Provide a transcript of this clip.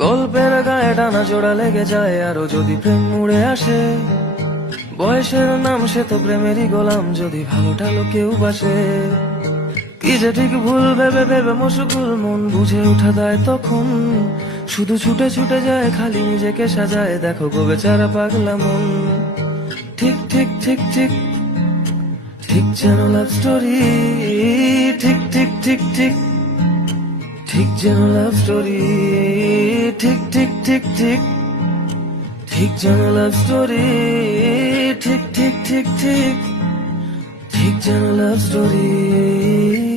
গল্পের গায়ে টানা জোড়া লেগে যায় আরো যদি প্রেম মুড়ে আসে। বয়সের নাম সে তো প্রেমেরই গোলাম, যদি ভালো টালো কেউ বাসে। কি যে ঠিক ভুল ভেবে ভেবে মশগুল মন বুঝে উঠা দেয় তখন। শুধু ছুটে ছুটে যায় খালি নিজেকে সাজায়, দেখো গো বেচারা পাগলা মন। ঠিক ঠিক ঠিক ঠিক ঠিক যেন লাভ স্টোরি, ঠিক ঠিক ঠিক ঠিক ঠিক যেন লাভ স্টোরি, ঠিক ঠিক ঠিক ঠিক ঠিক যেন লাভ স্টোরি, ঠিক ঠিক ঠিক ঠিক ঠিক যেন লাভ স্টোরি।